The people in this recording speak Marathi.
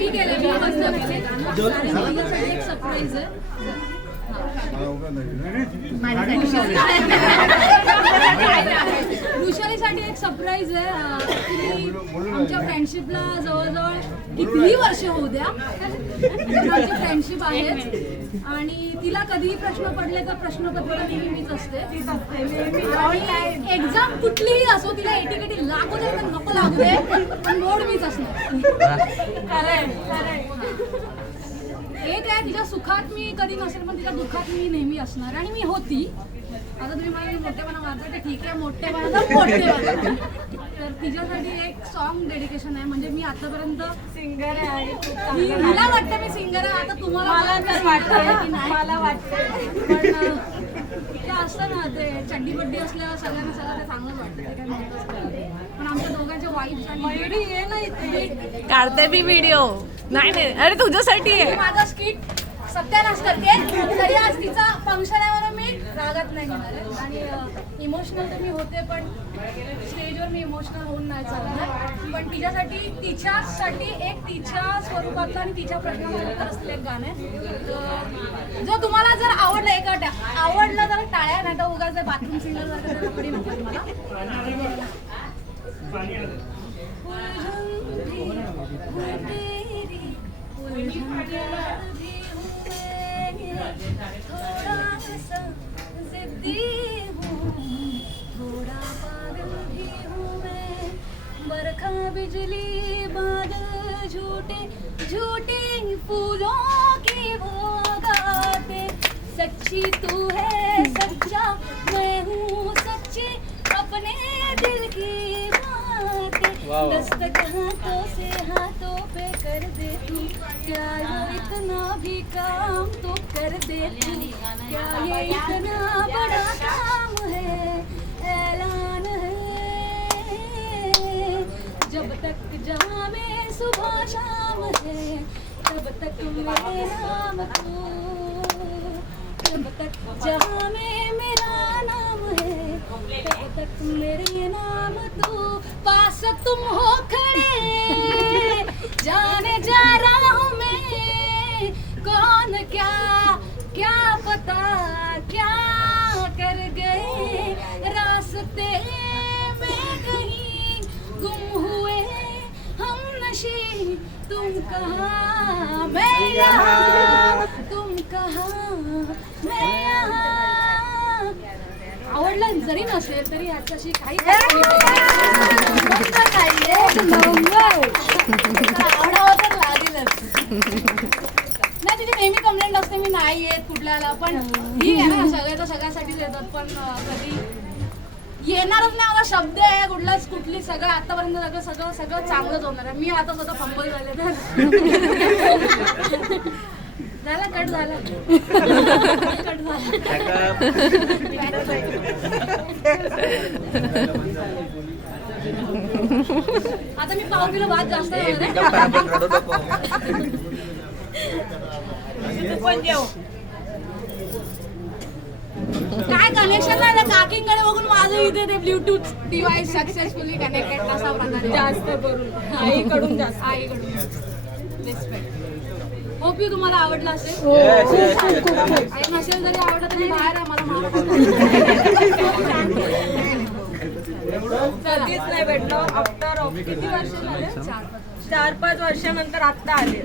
मी केले मी मस्त केले गाणं एक सरप्राईज आहे वृषालीसाठी एक सरप्राईज आहे आमच्या फ्रेंडशिपला जवळजवळ कितीही वर्ष होऊ द्या आमची फ्रेंडशिप आहे आणि तिला कधीही प्रश्न पडले तर प्रश्नपत्रिका नेहमीच असते एक्झाम कुठलीही असो तिला एटीकेटी लागू दे तर नको लागू दे पण बोर्ड मीच असणार एक आहे तिच्या सुखात मी कधी नसेल पण तिच्या दुःखात मी नेहमी असणार आणि मी होती आता तुम्ही मला मोठेपणा मारता ठीक आहे मोठेपणा मोठेपणा तर तिच्यासाठी एक सॉन्ग डेडिकेशन आहे म्हणजे मी आतापर्यंत सिंगर आहे मला वाटतं मी सिंगर आहे आता तुम्हाला तर वाटतं की नाही मला वाटतं पण ते असतं ना ते चड्डी बड्डी असल्यावर सगळ्यांना सगळं ते चांगलंच वाटतं ते काय माहीत पण आमच्या दोघांच्या वाईफ आणि ये ना इथे काढते मी व्हिडिओ नाही अरे तुझ्यासाठी आहे माझा स्किट सत्यानाश करते तरी आज तिचा फंक्शन आहे म्हणून मी रागात नाही घेणार आणि इमोशनल तर मी होते पण स्टेजवर मी इमोशनल होऊन नाही चालणार पण तिच्यासाठी तिच्यासाठी एक तिच्या स्वरूपातलं आणि तिच्या प्रश्नाबद्दल असलेलं एक गाणं आहे जो तुम्हाला जर आवडलं एक आवडलं तर टाळ्या नाही तर उगाच बाथरूम सिंगर सारखं कधी नको तुम्हाला थोड़ा सा जिद्दी हूँ थोड़ा पागल भी हूँ मैं बरखा बिजली बादल झूठे झूठे फूलों की वो गाते सच्ची तू है सच्चा मैं हूँ सच्ची अपने दिल की बातें दस्तक हाथों से हाथों पे कर दे तू क्या ये इतना भी काम तो कर दे तू क्या ये इतना बड़ा काम है ऐलान है जब तक जहाँ में सुबह शाम है तब तक मेरे नाम तू जब तक जहाँ में मेरा नाम है तब तक मेरे नाम तू पास तुम हो खड़े जाने जा रहा हूँ मैं कौन क्या क्या पता क्या कर गए रास्ते में कहीं गुम हुए हम नशी तुम कहाँ मैं यहाँ तुम कहाँ मैं यहाँ आवडलं जरी नसेल तरी ह्याच्याशी काही आवडावं तर लागेलच नाही तिची नेहमी कंप्लेंट असते मी नाही येत कुठल्याला पण ही आहे ना सगळ्या सगळ्यासाठीच येतात पण कधी येणारच नाही मला शब्द आहे कुठली सगळं आतापर्यंत सगळं सगळं सगळं चांगलंच होणार आहे मी आता स्वतः फंबल झाले तर झाला कट झाला कट झाला आता मी पाव किलो भात जास्त काय कनेक्शन नाही काकींकडे बघून माझं इथे ते ब्लूटूथ डिव्हाइस सक्सेसफुली कनेक्टेड असा प्रकारे जास्त करून आईकडून रिस्पेक्ट होप यू तुम्हाला आवडला असेल आणि नसेल जरी आवडलं तरी बाहेर आम्हाला कधीच नाही भेटलो आफ्टर किती वर्ष झाले 4-5 वर्षानंतर आत्ता आले